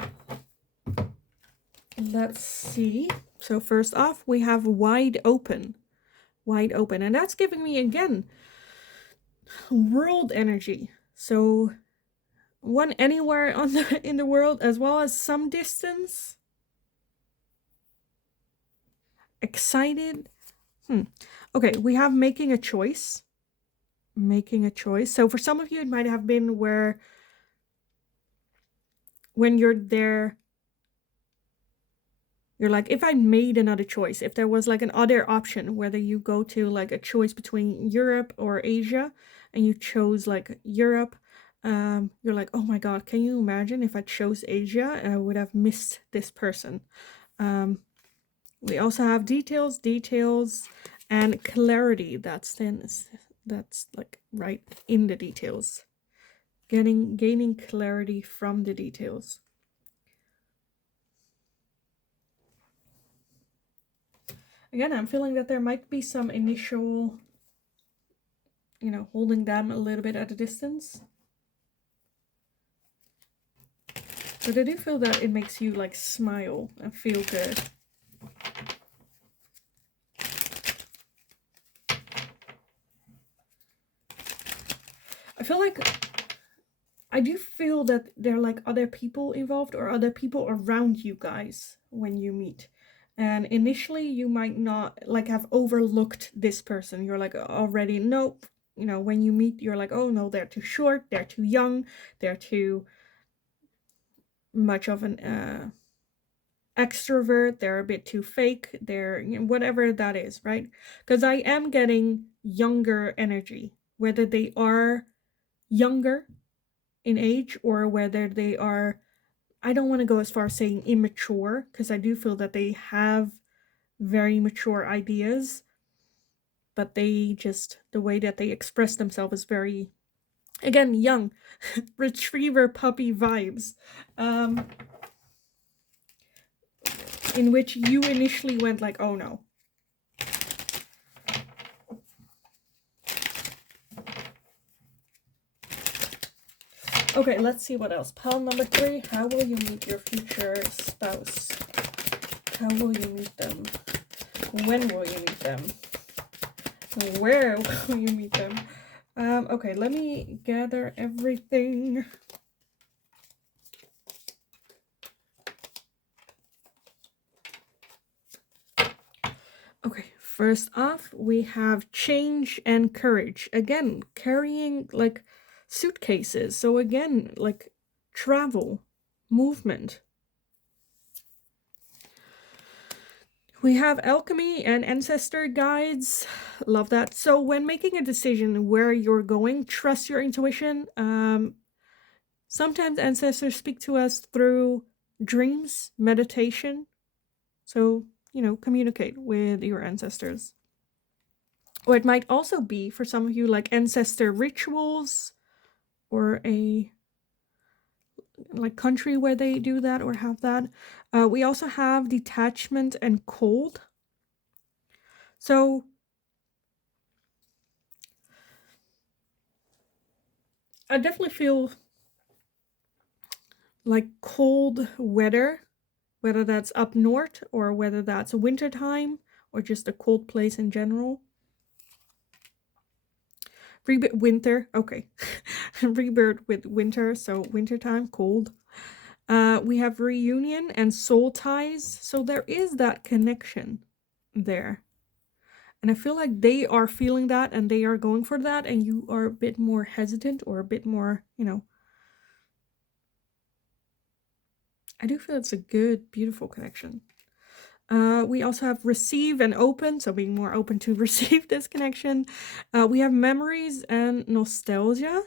let's see. So first off, we have wide open, and that's giving me again world energy. So one anywhere on in the world, as well as some distance. Excited. Okay, we have making a choice. So for some of you, it might have been where when you're there, you're like, if I made another choice, if there was like an other option, whether you go to like a choice between Europe or Asia, and you chose like Europe, you're like, oh my God, can you imagine if I chose Asia and I would have missed this person? We also have details, and clarity. That's like right in the details. Gaining clarity from the details. Again, I'm feeling that there might be some initial, holding them a little bit at a distance. But I do feel that it makes you like smile and feel good. I do feel that there are like other people involved or other people around you guys when you meet. And initially you might not like have overlooked this person. You're like already, nope. You know, when you meet, you're like, oh no, they're too short, they're too young, they're too much of an extrovert, they're a bit too fake, they're, you know, whatever that is, right? Because I am getting younger energy, whether they are younger in age or whether they are, I don't want to go as far as saying immature, because I do feel that they have very mature ideas, but they just, the way that they express themselves is very, again, young, retriever puppy vibes. In which you initially went like, oh no. Okay, let's see what else. Pile number 3, how will you meet your future spouse? How will you meet them? When will you meet them? Where will you meet them? Okay, let me gather everything. Okay, first off, we have change and courage. Again, carrying like suitcases. So again, like travel, movement. We have alchemy and ancestor guides. Love that. So when making a decision where you're going, trust your intuition. Sometimes ancestors speak to us through dreams, meditation. So, you know, communicate with your ancestors. Or it might also be, for some of you, like ancestor rituals or a like country where they do that or have that. We also have detachment and cold. So I definitely feel like cold weather, whether that's up north or whether that's winter time or just a cold place in general. Winter, okay. Rebirth with winter, so wintertime, cold. We have reunion and soul ties, so there is that connection there. And I feel like they are feeling that and they are going for that, and you are a bit more hesitant or a bit more, you know. I do feel it's a good, beautiful connection. We also have receive and open, so being more open to receive this connection. We have memories and nostalgia.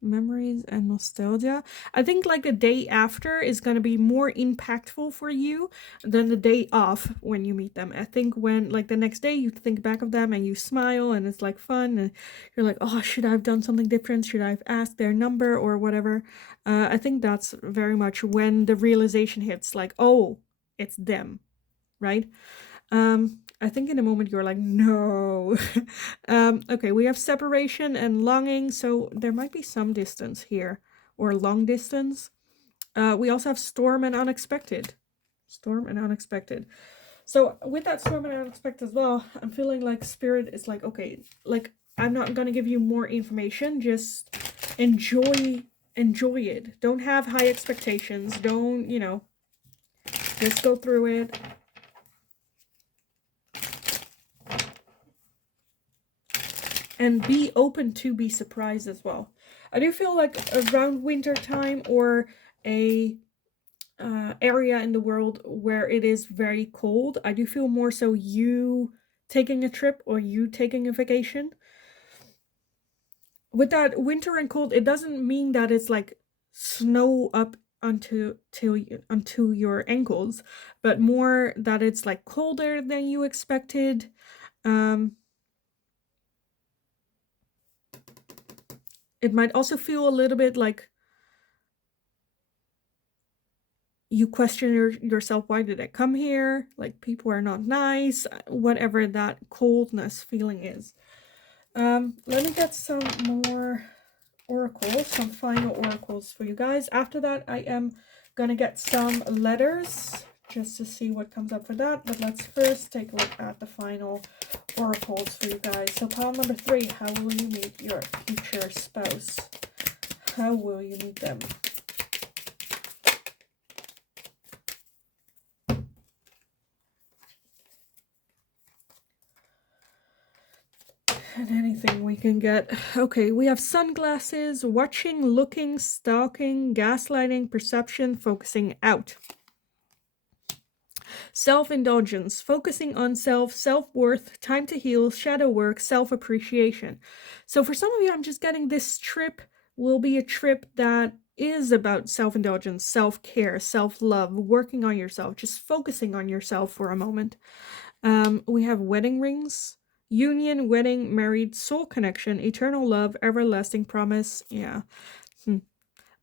Memories and nostalgia. I think like the day after is going to be more impactful for you than the day off when you meet them. I think when like the next day you think back of them and you smile and it's like fun and you're like, oh, should I have done something different? Should I have asked their number or whatever? I think that's very much when the realization hits, like, oh, it's them, right? I think in a moment you're like, no. Okay, we have separation and longing, so there might be some distance here, or long distance. We also have storm and unexpected. Storm and unexpected. So with that storm and unexpected as well, I'm feeling like spirit is like, okay, like I'm not gonna give you more information, just enjoy it. Don't have high expectations. Don't, you know, just go through it. And be open to be surprised as well. I do feel like around winter time or a area in the world where it is very cold, I do feel more so you taking a trip or you taking a vacation. With that winter and cold, it doesn't mean that it's like snow up onto your ankles, but more that it's like colder than you expected. It might also feel a little bit like you question yourself, why did I come here? Like, people are not nice, whatever that coldness feeling is. Let me get some more oracles, some final oracles for you guys. After that, I am gonna get some letters just to see what comes up for that. But let's first take a look at the final oracles for you guys. So pile number 3, how will you meet your future spouse? How will you meet them? And anything we can get. Okay, we have sunglasses, watching, looking, stalking, gaslighting, perception, focusing out. Self-indulgence, focusing on self, self-worth, time to heal, shadow work, self-appreciation. So for some of you, I'm just getting this trip will be a trip that is about self-indulgence, self-care, self-love, working on yourself, just focusing on yourself for a moment. We have wedding rings, union, wedding, married, soul connection, eternal love, everlasting promise. Yeah.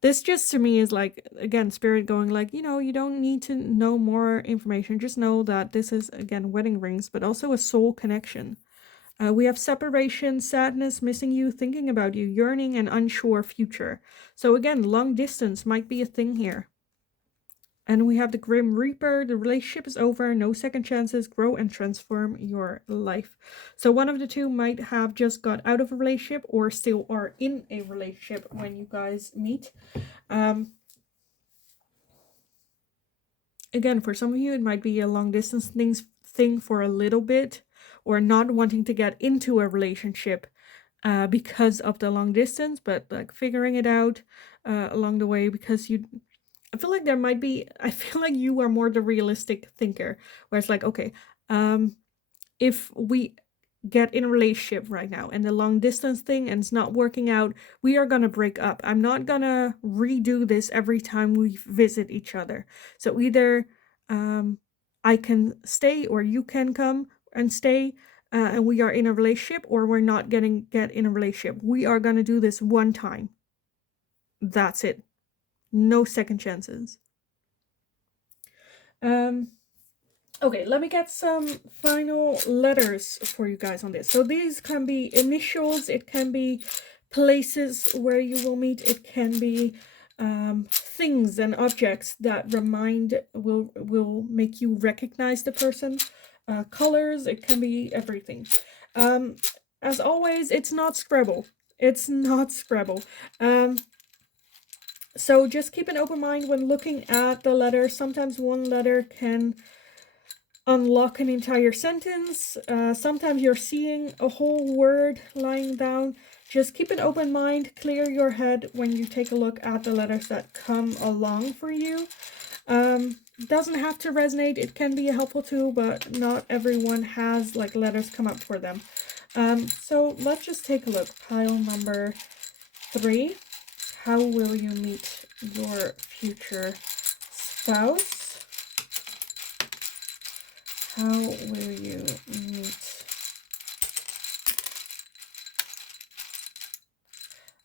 This just to me is like, again, spirit going like, you know, you don't need to know more information. Just know that this is, again, wedding rings, but also a soul connection. We have separation, sadness, missing you, thinking about you, yearning, and unsure future. So again, long distance might be a thing here. And we have the Grim Reaper. The relationship is over. No second chances. Grow and transform your life. So one of the two might have just got out of a relationship or still are in a relationship when you guys meet. Again, for some of you, it might be a long distance thing for a little bit, or not wanting to get into a relationship because of the long distance, but like figuring it out along the way, because I feel like there might be, I feel like you are more the realistic thinker, where it's like, okay, if we get in a relationship right now and the long distance thing and it's not working out, we are gonna break up. I'm not gonna redo this every time we visit each other. So either I can stay or you can come and stay and we are in a relationship, or we're not get in a relationship. We are gonna do this one time. That's it. No second chances. Okay, let me get some final letters for you guys on this. So these can be initials, it can be places where you will meet, it can be things and objects that will make you recognize the person. Colors, it can be everything. As always, it's not Scrabble. It's not Scrabble. So just keep an open mind when looking at the letter. Sometimes one letter can unlock an entire sentence. Sometimes you're seeing a whole word lying down. Just keep an open mind, clear your head when you take a look at the letters that come along for you. Doesn't have to resonate, it can be a helpful tool, but not everyone has like letters come up for them. So let's just take a look. Pile number 3. How will you meet your future spouse? How will you meet?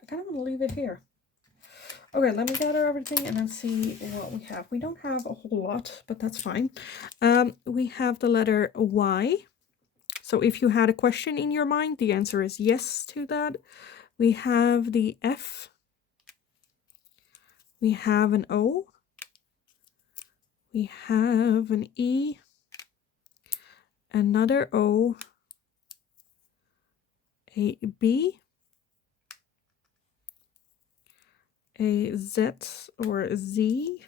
I kind of want to leave it here. Okay, let me gather everything and then see what we have. We don't have a whole lot, but that's fine. We have the letter Y. So if you had a question in your mind, the answer is yes to that. We have the F. We have an O. We have an E. Another O. A B. A Z or a Z.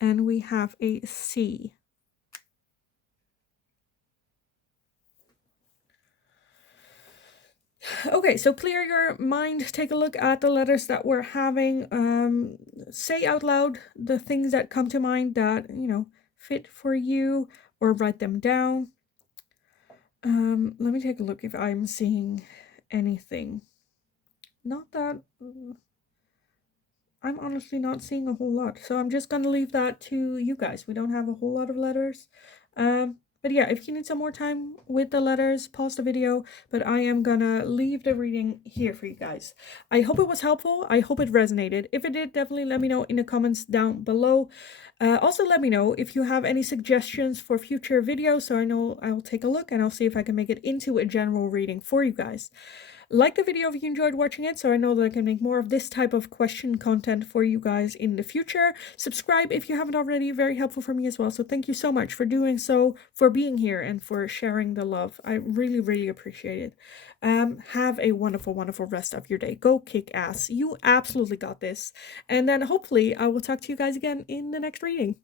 And we have a C. Okay, so clear your mind, take a look at the letters that we're having, say out loud the things that come to mind that, you know, fit for you, or write them down. Let me take a look if I'm seeing anything. Not that, I'm honestly not seeing a whole lot, so I'm just gonna leave that to you guys. We don't have a whole lot of letters. But yeah, if you need some more time with the letters, pause the video, but I am gonna leave the reading here for you guys. I hope it was helpful. I hope it resonated. If it did, definitely let me know in the comments down below. Also, let me know if you have any suggestions for future videos, so I know I'll take a look and I'll see if I can make it into a general reading for you guys. Like the video if you enjoyed watching it, so I know that I can make more of this type of question content for you guys in the future. Subscribe if you haven't already, very helpful for me as well. So thank you so much for doing so, for being here, and for sharing the love. I really, really appreciate it. Have a wonderful, wonderful rest of your day. Go kick ass. You absolutely got this. And then hopefully I will talk to you guys again in the next reading.